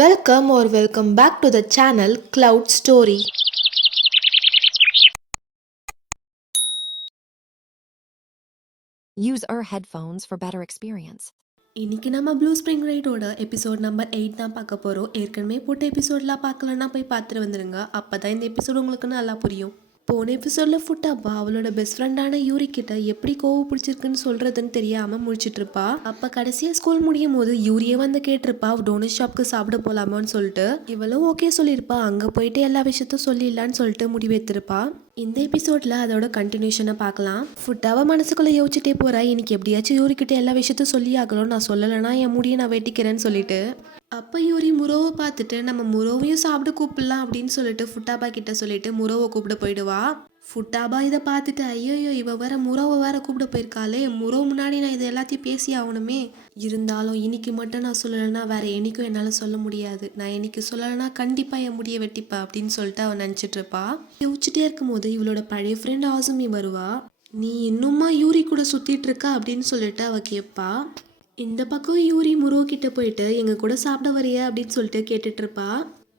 Welcome back to the channel Cloud Story. Use our headphones for better experience. இன்னைக்கு நம்ம blue spring ரைடோட episode number 8 தான் பார்க்க போகிறோம். ஏற்கனவே போட்ட எபிசோட்லாம் பார்க்கலன்னா போய் பார்த்துட்டு வந்துடுங்க. அப்போ தான் இந்த எபிசோட் உங்களுக்கு நல்லா புரியும். போன எபிசோடில் ஃபுட்டாபா அவளோட பெஸ்ட் ஃப்ரெண்டான யூரி கிட்ட எப்படி கோவம் பிடிச்சிருக்குன்னு சொல்றதுன்னு தெரியாம முடிச்சிட்டு இருப்பா. அப்ப கடைசியா ஸ்கூல் முடியும் போது யூரியே வந்து கேட்டிருப்பா டோனட் ஷாப்க்கு சாப்பிட போலாமான்னு சொல்லிட்டு. இவளும் ஓகே சொல்லியிருப்பா. அங்க போயிட்டு எல்லா விஷயத்தையும் சொல்லிடலான்னு சொல்லிட்டு முடிவெடுத்திருப்பா. இந்த எபிசோட்ல அதோட கண்டினியூஷனை பார்க்கலாம். ஃபுட்டாவா மனசுக்குள்ள யோசிச்சுட்டே போறா, இன்னைக்கு எப்படியாச்சும் யூரி கிட்ட எல்லா விஷயத்தையும் சொல்லி ஆகணும், நான் சொல்லலைன்னா என் முடியை நான் வெட்டிக்கிறேன்னு சொல்லிட்டு. அப்போ யூரி முரோவை பார்த்துட்டு நம்ம முரோவையும் சாப்பிட கூப்பிடலாம் அப்படின்னு சொல்லிட்டு ஃபுட்டாபா கிட்ட சொல்லிட்டு முரோவை கூப்பிட போயிடுவா. ஃபுட்டாபா இதை பார்த்துட்டு ஐயோ இவ வேற முரோவை வேற கூப்பிட போயிருக்காளே, முரோ முன்னாடி நான் இதை எல்லாத்தையும் பேசி ஆகணுமே, இருந்தாலும் இன்னைக்கு மட்டும் நான் சொல்லலைன்னா வேற என்னைக்கும் என்னால் சொல்ல முடியாது, நான் இன்னைக்கு சொல்லலைன்னா கண்டிப்பாக என் முடியை வெட்டிப்பா அப்படின்னு சொல்லிட்டு அவன் நினச்சிட்டு இருப்பா. யோசிச்சுட்டே இருக்கும்போது இவளோட பழைய ஃப்ரெண்ட் ஆசுமி வருவா. நீ இன்னுமா யூரி கூட சுத்திட்டு இருக்கா அப்படின்னு சொல்லிட்டு அவ கேட்பா. இந்த பக்கம் யூரி முரோ கிட்ட போயிட்டு எங்க கூட சாப்பிட வரியா அப்படின்னு சொல்லிட்டு கேட்டுட்டு இருப்பா.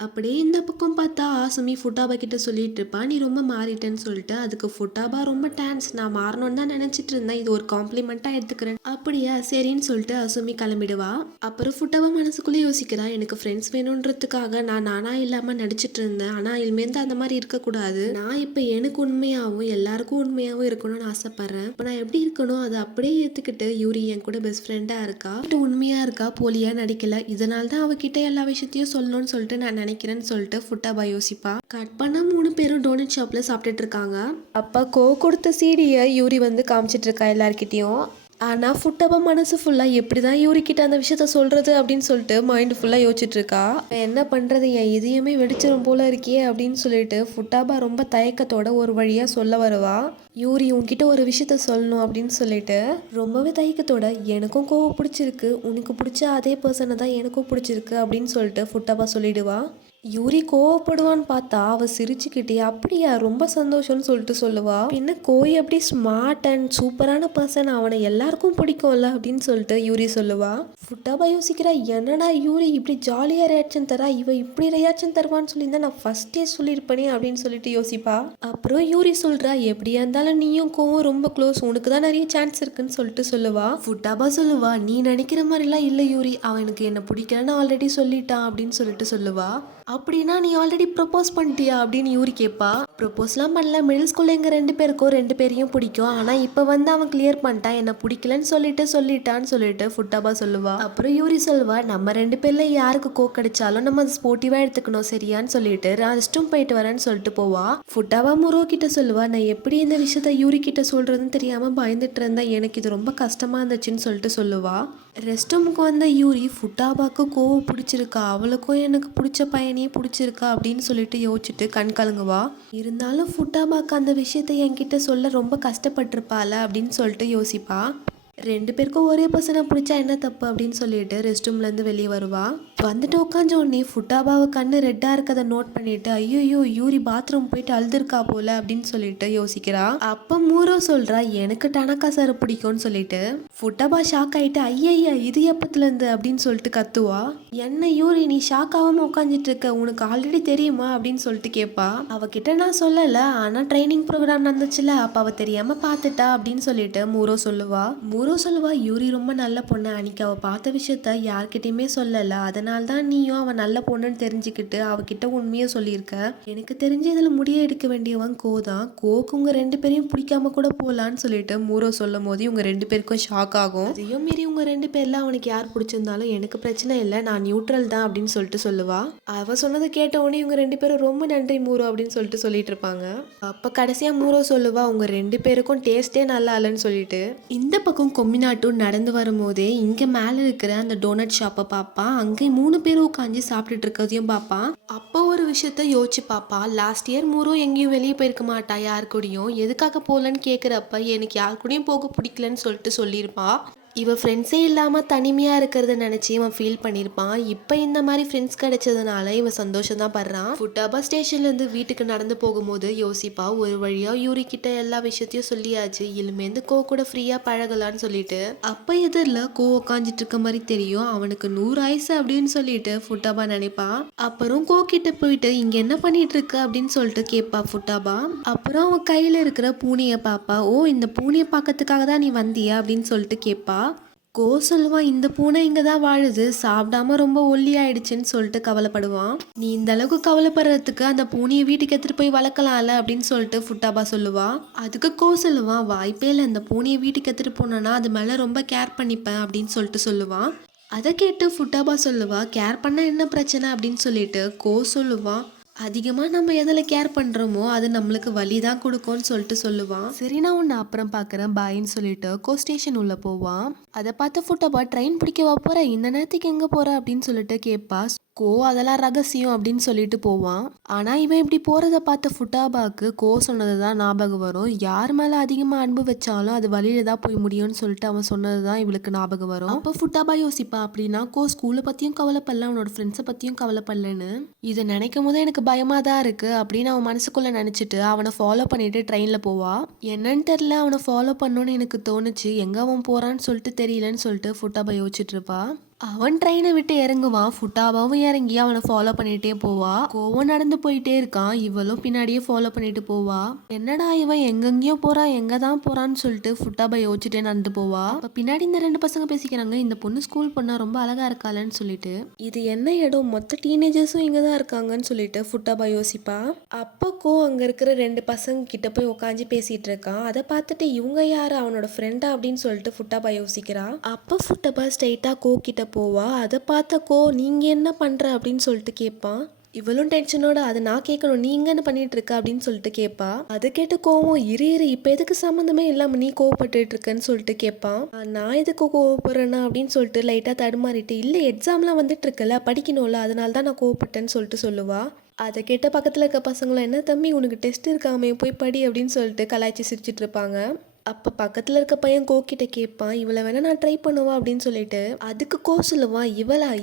அப்படியே இந்த பக்கம் பார்த்தா ஆசுமி ஃபுட்டாபா கிட்ட சொல்லிட்டு இருப்பா, நீ ரொம்ப மாறிட்டேன்னு சொல்லிட்டு. அதுக்கு ஃபுட்டாபா ரொம்ப தேங்க்ஸ், நான் மாறணும்னு தான் நினைச்சிட்டு இருந்தேன், இது ஒரு காம்ப்ளிமெண்டா எடுத்துக்கிறேன். அப்படியா சரின்னு சொல்லிட்டு ஆசுமி கிளம்பிடுவா. அப்புறம் ஃபுட்டாபா மனசுக்குள்ளே யோசிக்கிறா, எனக்கு ஃப்ரெண்ட்ஸ் வேணுன்றதுக்காக நான் நானா இல்லாம நடிச்சிட்டு இருந்தேன், ஆனா இனிமேல் அந்த மாதிரி இருக்கக்கூடாது, நான் இப்ப எனக்கு உண்மையாகவும் எல்லாருக்கும் உண்மையாகவும் இருக்கணும்னு ஆசைப்படுறேன். இப்போ நான் எப்படி இருக்கணும் அதை அப்படியே ஏத்துக்கிட்டு யூரி என் கூட பெஸ்ட் ஃப்ரெண்டா இருக்கா, உண்மையா இருக்கா, போலியா நடிக்கல, இதனால தான் அவகிட்ட எல்லா விஷயத்தையும் சொல்லணும்னு சொல்லிட்டு நான் நினைக்கிறேன்னு சொல்லிட்டு ஃபுட்டாபா யோசிப்பா. கட் பண்ண 3 பேரும் டோனட் ஷாப்ல சாப்பிட்டுட்டு இருக்காங்க. அப்ப கொடுத்த சீடியை யூரி வந்து காமிச்சிட்டு இருக்கா எல்லார்கிட்டயும். ஆனால் ஃபுட்டாபா மனசு ஃபுல்லாக எப்படி தான் யூரிக்கிட்ட அந்த விஷயத்த சொல்கிறது அப்படின்னு சொல்லிட்டு மைண்டு ஃபுல்லாக யோசிச்சுட்டு இருக்கா. என்ன பண்ணுறது, என் இதயமே வெடிச்சிடும் போல இருக்கியே அப்படின்னு சொல்லிட்டு ஃபுட்டாபா ரொம்ப தயக்கத்தோட ஒரு வழியாக சொல்ல வருவா. யூரி உன்கிட்ட ஒரு விஷயத்த சொல்லணும் அப்படின்னு சொல்லிட்டு ரொம்பவே தயக்கத்தோட, எனக்கும் கோவம் பிடிச்சிருக்கு, உனக்கு பிடிச்ச அதே பர்சனை தான் எனக்கும் பிடிச்சிருக்கு அப்படின்னு சொல்லிட்டு ஃபுட்டாபா சொல்லிடுவா. யூரி கோவப்படுவான்னு பார்த்தா அவ சிரிச்சுக்கிட்டே அப்படியா ரொம்ப சந்தோஷம்னு சொல்லிட்டு சொல்லுவா. பின்ன கோய் அப்படி ஸ்மார்ட் அண்ட் சூப்பரான பர்சன், அவனை எல்லாருக்கும் பிடிக்கும்ல அப்படின்னு சொல்லிட்டு யூரி சொல்லுவா. ஃபுட்டாபா யோசிக்கிறா, என்னடா யூரி இப்படி ஜாலியாக ரியாக்ஷன் தரா, இவ இப்படி ரியாக்ஷன் தருவான்னு சொல்லியிருந்தா நான் ஃபர்ஸ்டே சொல்லியிருப்பேனே அப்படின்னு சொல்லிட்டு யோசிப்பா. அப்புறம் யூரி சொல்றா, எப்படியா இருந்தாலும் நீயும் கோவம் ரொம்ப க்ளோஸ், உனக்கு தான் நிறைய சான்ஸ் இருக்குன்னு சொல்லிட்டு சொல்லுவா. ஃபுட்டாபா சொல்லுவா, நீ நினைக்கிற மாதிரிலாம் இல்லை யூரி, அவனுக்கு என்ன பிடிக்கலன்னு ஆல்ரெடி சொல்லிட்டான் அப்படின்னு சொல்லிட்டு சொல்லுவா. அப்படின்னா நீ ஆல்ரெடி ப்ரப்போஸ் பண்ணிட்டியா அப்படின்னு யூரி கேட்பா. ப்ரப்போஸ்லாம் பண்ணல, மிடில் ஸ்கூல்ல எங்க 2 பேரையும் பிடிக்கும், ஆனா இப்போ வந்து அவன் கிளியர் பண்ணிட்டான், என்ன பிடிக்கலன்னு சொல்லிட்டான்னு சொல்லிட்டு ஃபுட்டாபா சொல்லுவா. அப்புறம் யூரி சொல்லுவா, நம்ம 2 பேர்ல யாருக்கு கிடைச்சாலும் நம்ம அதை ஸ்போர்ட்டிவா எடுத்துக்கணும் சரியான்னு சொல்லிட்டு ரெஸ்ட்ரூம் போயிட்டு வரேன்னு சொல்லிட்டு போவா. ஃபுட்டாபா முரோ கிட்ட சொல்லுவா, நான் எப்படி இந்த விஷயத்த யூரி கிட்ட சொல்றதுன்னு தெரியாம பயந்துட்டு இருந்தேன், எனக்கு இது ரொம்ப கஷ்டமா இருந்துச்சுன்னு சொல்லிட்டு சொல்லுவா. ரெஸ்ட் ரூமுக்கு வந்த யூரி ஃபுட்டாபாக்கு கோவம் பிடிச்சிருக்கா, அவளுக்கும் எனக்கு பிடிச்ச பையனையே பிடிச்சிருக்கா அப்படின்னு சொல்லிட்டு யோசிச்சுட்டு கண் கலங்குவா. இருந்தாலும் ஃபுட்டாபாக்கு அந்த விஷயத்தை என்கிட்ட சொல்ல ரொம்ப கஷ்டப்பட்டிருப்பாள அப்படின்னு சொல்லிட்டு யோசிப்பா. 2 பேருக்கும் ஒரே பர்சனை பிடிச்சா என்ன தப்பு அப்படின்னு சொல்லிட்டு ரெஸ்ட் ரூம்லேருந்து வெளியே வருவா. வந்துட்டு உட்காஞ்ச உடனே ஃபுட்டாபாவை கண்ணு ரெட்டாக இருக்கதை நோட் பண்ணிட்டு ஐயோ யூரி பாத்ரூம் போயிட்டு அழுதுருக்கா போல அப்படின்னு சொல்லிட்டு யோசிக்கிறா. அப்போ மூரோ சொல்றா, எனக்கு டனக்கா சார் பிடிக்கும்னு சொல்லிட்டு. ஃபுட்டாபா ஷாக் ஆயிட்டு ஐயா இது எப்பத்துலேருந்து அப்படின்னு சொல்லிட்டு கத்துவா. என்ன யூரி நீ ஷாக் ஆகாம உட்காந்துட்டு இருக்க, உனக்கு ஆல்ரெடி தெரியுமா அப்படின்னு சொல்லிட்டு கேட்பா. அவகிட்ட நான் சொல்லலை, ஆனால் ட்ரைனிங் ப்ரோக்ராம் நடந்துச்சுல அப்போ அவ தெரியாம பார்த்துட்டா அப்படின்னு சொல்லிட்டு மூரோ சொல்லுவா. யூரி ரொம்ப நல்ல பொண்ணு, அன்னைக்கு அவ பார்த்த விஷயத்த யார்கிட்டயுமே சொல்லல, அதனால தான் நீயும் அவன் நல்ல பொண்ணுன்னு தெரிஞ்சுக்கிட்டு அவகிட்ட உண்மையை சொல்லியிருக்க. எனக்கு தெரிஞ்ச இதுல முடிய எடுக்க வேண்டியவன் கோதான், கோக்கு உங்க 2 பேரையும் பிடிக்காம கூட போலான்னு சொல்லிட்டு மூரோ சொல்லும் போது இவங்க 2 பேருக்கும் ஷாக் ஆகும். அதையும் மீறி உங்க 2 பேர்ல அவனுக்கு யார் பிடிச்சிருந்தாலும் எனக்கு பிரச்சனை இல்லை, நான் நியூட்ரல் தான் அப்படின்னு சொல்லிட்டு சொல்லுவா. அவ சொன்னதை கேட்ட உடனே இவங்க 2 பேரும் ரொம்ப நன்றி மூரோ அப்படின்னு சொல்லிட்டு சொல்லிட்டு இருப்பாங்க. அப்ப கடைசியா மூரோ சொல்லுவா, உங்க 2 பேருக்கும் டேஸ்டே நல்லா இல்லைன்னு சொல்லிட்டு. இந்த பக்கம் கொம்மினாட்டு நடந்து வரும்போதே இங்க மேல இருக்கிற அந்த டோனட் ஷாப்பை பார்ப்பான். அங்கே 3 பேரும் உட்காந்து சாப்பிட்டுட்டு இருக்கிறதையும் பார்ப்பான். அப்போ ஒரு விஷயத்த யோசிச்சு பார்ப்பா, லாஸ்ட் இயர் மூரோ எங்கேயும் வெளியே போயிருக்க மாட்டா, யார் கூடயும் எதுக்காக போகலன்னு கேட்குறப்ப எனக்கு யார் கூடயும் போக பிடிக்கலன்னு சொல்லிட்டு சொல்லியிருப்பா. இவ ஃப்ரெண்ட்ஸே இல்லாமல் தனிமையாக இருக்கிறத நினச்சி இவன் ஃபீல் பண்ணியிருப்பான். இப்போ இந்த மாதிரி ஃப்ரெண்ட்ஸ் கிடைச்சதுனால இவன் சந்தோஷம் தான் படுறான். ஃபுட்டாபா ஸ்டேஷன்லேருந்து வீட்டுக்கு நடந்து போகும்போது யோசிப்பா, ஒரு வழியாக யூரி கிட்ட எல்லா விஷயத்தையும் சொல்லியாச்சு, இனிமேந்து கோ கூட ஃப்ரீயாக பழகலான்னு சொல்லிட்டு. அப்போ எதிரில் கோ உக்காந்துட்டு இருக்க மாதிரி தெரியும். அவனுக்கு 100 ஆயுசு அப்படின்னு சொல்லிட்டு ஃபுட்டாபா நினைப்பா. அப்புறம் கோ கிட்ட போயிட்டு இங்கே என்ன பண்ணிட்டு இருக்க அப்படின்னு சொல்லிட்டு கேட்பா ஃபுட்டாபா. அப்புறம் அவன் கையில் இருக்கிற பூனையை பாப்பா. ஓ, இந்த பூனையை பார்க்கறதுக்காக தான் நீ வந்தியா அப்படின்னு சொல்லிட்டு கேட்பா. கோ சொல்லுவான், இந்த பூனை இங்கே தான் வாழுது, சாப்பிடாம ரொம்ப ஒல்லி ஆயிடுச்சுன்னு சொல்லிட்டு கவலைப்படுவான். நீ இந்த அளவுக்கு கவலைப்படுறதுக்கு அந்த பூனையை வீட்டுக்கு எடுத்துட்டு போய் வளர்க்கலாம்ல அப்படின்னு சொல்லிட்டு ஃபுட்டாபா சொல்லுவா. அதுக்கு கோ சொல்லுவான், வாய்ப்பே இல்லை, இந்த பூனையை வீட்டுக்கு எடுத்துட்டு போனோன்னா அது மேலே ரொம்ப கேர் பண்ணிப்பேன் அப்படின்னு சொல்லிட்டு சொல்லுவான். அதை கேட்டு ஃபுட்டாபா சொல்லுவா, கேர் பண்ண என்ன பிரச்சனை அப்படின்னு சொல்லிட்டு. கோ சொல்லுவான், அதிகமாக நம்ம எதில் கேர் பண்ணுறோமோ அது நம்மளுக்கு வலி தான் கொடுக்கும்னு சொல்லிட்டு சொல்லுவான். சரி, நான் உன்னை அப்புறம் பார்க்குறேன் பாயின்னு சொல்லிட்டு கோ ஸ்டேஷன் உள்ளே போவான். அதை பார்த்து ஃபுட்டாபா, ட்ரெயின் பிடிக்க போகிற இந்த நேரத்துக்கு எங்கே போகிற அப்படின்னு சொல்லிட்டு கேட்பா. கோ அதெல்லாம் ரகசியம் அப்படின்னு சொல்லிட்டு போவான். ஆனால் இவன் இப்படி போகிறத பார்த்த ஃபுட்டாபாவுக்கு கோ சொன்னது தான் ஞாபகம் வரும். யார் மேலே அதிகமாக அன்பு வச்சாலும் அது வழியில தான் போய் முடியும்னு சொல்லிட்டு அவன் சொன்னது தான் இவளுக்கு ஞாபகம் வரும். அப்போ ஃபுட்டாபா யோசிப்பா, அப்படின்னா கோ ஸ்கூலை பற்றியும் கவலைப்படல, அவனோட ஃப்ரெண்ட்ஸை பற்றியும் கவலைப்படலன்னு. இதை நினைக்கும் போது எனக்கு பயமாக தான் இருக்குது அப்படின்னு அவன் மனசுக்குள்ளே நினச்சிட்டு அவனை ஃபாலோ பண்ணிட்டு ட்ரெயினில் போவா. என்னன்னு தெரில, அவனை ஃபாலோ பண்ணணும்னு எனக்கு தோணுச்சு, எங்கே அவன் போகிறான்னு சொல்லிட்டு தெரியலன்னு சொல்லிட்டு ஃபுட்டாபா யோசிச்சுட்டு இருப்பா. அவன் ட்ரெயினை விட்டு இறங்குவான். ஃபுட்டாபாவும் இறங்கி அவனை ஃபாலோ பண்ணிட்டே போவா. கோவம் நடந்து போயிட்டே இருக்கான், இவளும் பின்னாடியே ஃபாலோ பண்ணிட்டு போவா. என்னடா இவன் எங்கெங்கேயோ போறான், எங்க தான் போறான்னு சொல்லிட்டு ஃபுட்டாபா யோசிச்சுட்டே நடந்து போவா. அப்ப பின்னாடி இந்த 2 பசங்க பேசிக்கிறாங்க, இந்த பொண்ணு ஸ்கூல் பொண்ணா ரொம்ப அழகா இருக்காளன்னு சொல்லிட்டு. இது என்ன இடம், மொத்த டீனேஜர்ஸும் இங்க தான் இருக்காங்கன்னு சொல்லிட்டு ஃபுட்டாபா யோசிப்பா. அப்போ கோ அங்க இருக்கிற 2 பசங்க கிட்ட போய் உட்காந்து பேசிட்டு இருக்கான். அதை பார்த்துட்டு இவங்க யாரு, அவனோட ஃப்ரெண்டா அப்படின்னு சொல்லிட்டு ஃபுட்டாபா யோசிக்கிறா. அப்போ ஃபுட்டாபா ஸ்ட்ரைட்டா கோ கிட்ட போவா. அதை பார்த்த கோ, நீங்க என்ன பண்ற அப்படின்னு சொல்லிட்டு கேட்பான். இவளும் டென்ஷனோட, அதை நான் கேட்கணும், நீங்க என்ன பண்ணிட்டு இருக்க அப்படின்னு சொல்லிட்டு கேட்பா. அதை கேட்டு கோவம், இரு இப்போ எதுக்கு சம்மந்தமே இல்லாம நீ கோவப்பட்டு இருக்கன்னு சொல்லிட்டு கேட்பான். நான் எதுக்கு கோவப்படுறேன்னா அப்படின்னு சொல்லிட்டு லைட்டா தடுமாறிட்டு, இல்ல எக்ஸாம்லாம் வந்துட்டு இருக்கல, படிக்கணும்ல, அதனால தான் நான் கோவப்பட்டேன்னு சொல்லிட்டு சொல்லுவா. அதை கேட்ட பக்கத்துல இருக்க பசங்களும், என்ன தம்பி உனக்கு டெஸ்ட் இருக்காமே, போய் படி அப்படின்னு சொல்லிட்டு கலாய்ச்சி சிரிச்சிட்டு இருப்பாங்க. அப்போ பக்கத்தில் இருக்க பையன் கோ கிட்ட கேட்பான், இவளை வேணா நான் ட்ரை பண்ணுவா அப்படின்னு சொல்லிட்டு. அதுக்கு கோ சொல்லுவான்,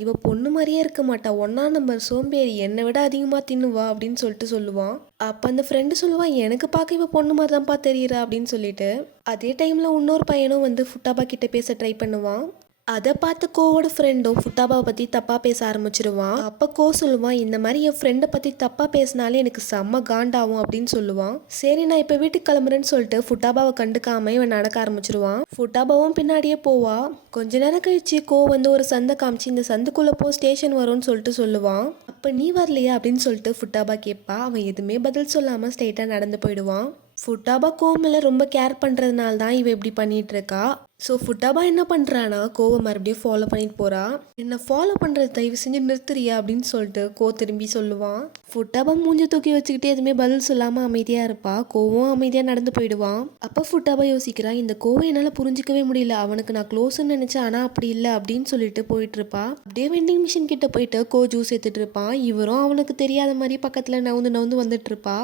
இவ பொண்ணு மாதிரியே இருக்க மாட்டா, 1ஆம் நம்பர் சோம்பேறி, என்னை விட அதிகமாக தின்னுவா அப்படின்னு சொல்லிட்டு சொல்லுவான். அப்போ அந்த ஃப்ரெண்டு சொல்லுவான், எனக்கு பார்க்க இவ பொண்ணு மாதிரி தான்ப்பா தெரியுறா அப்படின்னு சொல்லிட்டு. அதே டைமில் இன்னொரு பையனும் வந்து ஃபுட்டாபா கிட்ட பேச ட்ரை பண்ணுவான். அதை பார்த்து கோவோட ஃப்ரெண்டும் ஃபுட்டாபாவை பற்றி தப்பாக பேச ஆரம்பிச்சிருவான். அப்போ கோ சொல்லுவான், இந்த மாதிரி என் ஃப்ரெண்டை பற்றி தப்பாக பேசினாலே எனக்கு செம்ம காண்டாகும் அப்படின்னு சொல்லுவான். சரி, நான் இப்போ வீட்டுக்கு கிளம்புறேன்னு சொல்லிட்டு ஃபுட்டாபாவை கண்டுக்காம இவன் நடக்க ஆரம்பிச்சிருவான். ஃபுட்டாபாவும் பின்னாடியே போவா. கொஞ்ச நேரம் கழிச்சு கோ வந்து ஒரு சந்தை காமிச்சு, இந்த சந்துக்குள்ளே போ, ஸ்டேஷன் வரும்னு சொல்லிட்டு சொல்லுவான். அப்போ நீ வரலையா அப்படின்னு சொல்லிட்டு ஃபுட்டாபா கேட்பா. அவன் எதுவுமே பதில் சொல்லாமல் ஸ்ட்ரெயிட்டாக நடந்து போயிடுவான். ஃபுட்டாபா கோமில் ரொம்ப கேர் பண்ணுறதுனால தான் இவ இப்படி பண்ணிட்டு இருக்கா. ஸோ ஃபுட்டாபா என்ன பண்ணுறான்னா கோவை மறுபடியும் ஃபாலோ பண்ணிட்டு போகிறா. என்னை ஃபாலோ பண்ணுறது தயவு செஞ்சு நிறுத்துறியா அப்படின்னு சொல்லிட்டு கோ திரும்பி சொல்லுவான். ஃபுட்டாபா மூஞ்சி தூக்கி வச்சுக்கிட்டு எதுவுமே பதில் சொல்லாமல் அமைதியாக இருப்பா. கோவும் அமைதியாக நடந்து போயிடுவான். அப்போ ஃபுட்டாபா யோசிக்கிறா, இந்த கோவை என்னால் புரிஞ்சிக்கவே முடியல, அவனுக்கு நான் க்ளோஸ்ன்னு நினச்சேன், ஆனால் அப்படி இல்லை அப்படின்னு சொல்லிட்டு போயிட்டு இருப்பா. அப்படியே வெண்டிங் மிஷின் கிட்ட போயிட்டு கோ ஜூஸ் எடுத்துட்டு இருப்பான். இவரும் அவனுக்கு தெரியாத மாதிரி பக்கத்தில் நவுந்து வந்துட்டு இருப்பா.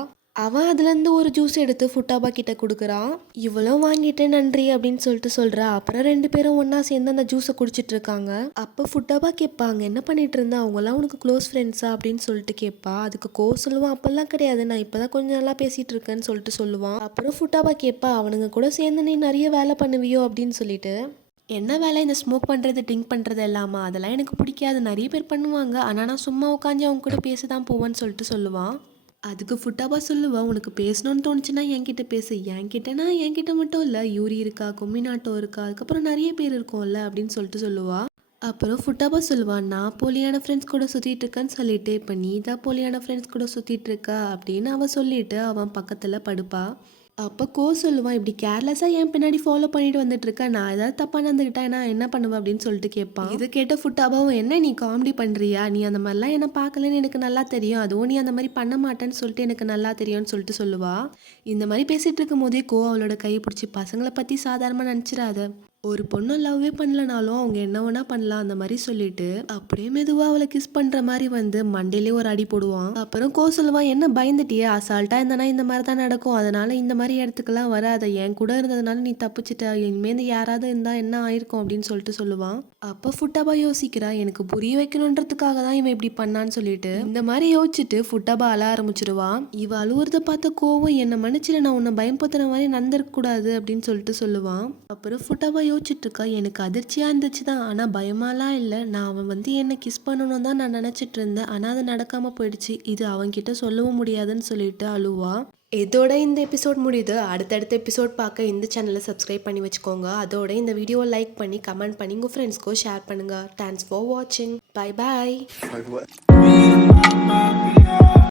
அவன் அதுலேருந்து ஒரு ஜூஸ் எடுத்து ஃபுட்டாபா கிட்ட கொடுக்குறான். இவளும் வாங்கிட்டு நன்றி அப்படின்னு சொல்லிட்டு சொல்கிறா. அப்புறம் 2 பேரும் ஒன்றா சேர்ந்து அந்த ஜூஸை குடிச்சிட்டு இருக்காங்க. அப்போ ஃபுட்டாபா கேட்பாங்க, என்ன பண்ணிட்டு இருந்தா, அவங்களாம் உனக்கு க்ளோஸ் ஃப்ரெண்ட்ஸா அப்படின்னு சொல்லிட்டு கேட்பா. அதுக்கு கோ சொல்லுவான், அப்பெல்லாம் கிடையாது, நான் இப்போ தான் கொஞ்சம் நல்லா பேசிகிட்டு இருக்கேன்னு சொல்லிட்டு சொல்லுவான். அப்புறம் ஃபுட்டாபா கேட்பா, அவனுங்க கூட சேர்ந்து நீ நிறைய வேலை பண்ணுவியோ அப்படின்னு சொல்லிட்டு. என்ன வேலை, இந்த ஸ்மோக் பண்ணுறது ட்ரிங்க் பண்ணுறது எல்லாமா, அதெல்லாம் எனக்கு பிடிக்காது, நிறைய பேர் பண்ணுவாங்க, ஆனால் நான் சும்மா உட்காந்து அவங்க கூட பேச தான் போவேன்னு சொல்லிட்டு சொல்லுவான். அதுக்கு ஃபுட்டாபா சொல்லுவா, உனக்கு பேசணும்னு தோணுச்சுன்னா என்கிட்ட பேசு, என்கிட்ட மட்டும் இல்லை, யூரி இருக்கா, கும்மிநாட்டோ இருக்கா, அதுக்கப்புறம் நிறைய பேர் இருக்கோம்ல அப்படின்னு சொல்லிட்டு சொல்லுவா. அப்புறம் ஃபுட்டாபா சொல்லுவா, நான் போலியான ஃப்ரெண்ட்ஸ் கூட சுற்றிட்டு இருக்கேன்னு சொல்லிட்டு இப்போ நீ தான் போலியான ஃப்ரெண்ட்ஸ் கூட சுற்றிட்டு இருக்கா அப்படின்னு அவன் சொல்லிட்டு அவன் பக்கத்தில் படுப்பா. அப்போ கோ சொல்லுவான், இப்படி கேர்லெஸ்ஸாக என் பின்னாடி ஃபாலோ பண்ணிட்டு வந்துட்டு இருக்கேன், நான் ஏதாவது தப்பாக நடந்துக்கிட்டேன் நான் என்ன பண்ணுவேன் அப்படின்னு சொல்லிட்டு கேட்பான். இது கேட்ட ஃபுட்டாபாவும், என்ன நீ காமெடி பண்ணுறியா, நீ அந்த மாதிரிலாம் என்ன பார்க்கலன்னு எனக்கு நல்லா தெரியும், அதுவும் நீ அந்த மாதிரி பண்ண மாட்டேன்னு சொல்லிட்டு எனக்கு நல்லா தெரியும்னு சொல்லிட்டு சொல்லுவா. இந்த மாதிரி பேசிகிட்டு இருக்கும் போதே கோ அவளோட கையை பிடிச்சி, பசங்களை பற்றி சாதாரணமாக நினச்சிடாத, ஒரு பொண்ணு லவ்வே பண்ணலனாலும் அவங்க என்ன வேணா பண்ணலாம் அந்த மாதிரி சொல்லிட்டு அப்படியே மெதுவா அவளை கிஸ் பண்ற மாதிரி வந்து மண்டையிலே ஒரு அடி போடுவான். அப்புறம் சொல்லுவான், என்ன பயந்துட்டியே, அசால்ட்டா இருந்தனா இந்த மாதிரி தான் நடக்கும், அதனால இந்த மாதிரி இடத்துக்குலாம் வராத, என் கூட இருந்ததுனால நீ தப்பிச்சிட்ட, இனிமேல் யாராவது இருந்தா என்ன ஆயிருக்கும் அப்படின்னு சொல்லிட்டு சொல்லுவான். அப்ப ஃபுட்டாபா யோசிக்கிறா, எனக்கு புரிய வைக்கணுன்றதுக்காக தான் இவன் இப்படி பண்ணான்னு சொல்லிட்டு இந்த மாதிரி யோசிச்சுட்டு ஃபுட்டாபா அழ ஆரம்பிச்சிருவான். இவ அழுவுறத பார்த்த கோவம், என்ன மன்னிச்சிட, நான் உன்னை பயன்படுத்தின மாதிரி நடந்திருக்க கூடாது அப்படின்னு சொல்லிட்டு சொல்லுவான். அப்புறம் ஃபுட்டாபா யோசிச்சுட்டு இருக்கா, எனக்கு அதிர்ச்சியா இருந்துச்சு தான், ஆனா பயமாலாம் இல்லை, நான் அவன் வந்து என்ன கிஸ் பண்ணணும் தான் நான் நினைச்சிட்டு இருந்தேன், ஆனா அது நடக்காம போயிடுச்சு, இது அவன்கிட்ட சொல்லவும் முடியாதுன்னு சொல்லிட்டு அழுவா. இதோட இந்த எபிசோட் முடியுது. அடுத்தடுத்த எபிசோட் பார்க்க இந்த சேனலை சப்ஸ்கிரைப் பண்ணி வச்சுக்கோங்க. அதோட இந்த வீடியோவை லைக் பண்ணி கமெண்ட் பண்ணி உங்கள் ஃப்ரெண்ட்ஸ்க்கோ ஷேர் பண்ணுங்க. தேங்க்ஸ் ஃபார் வாட்சிங். Bye bye.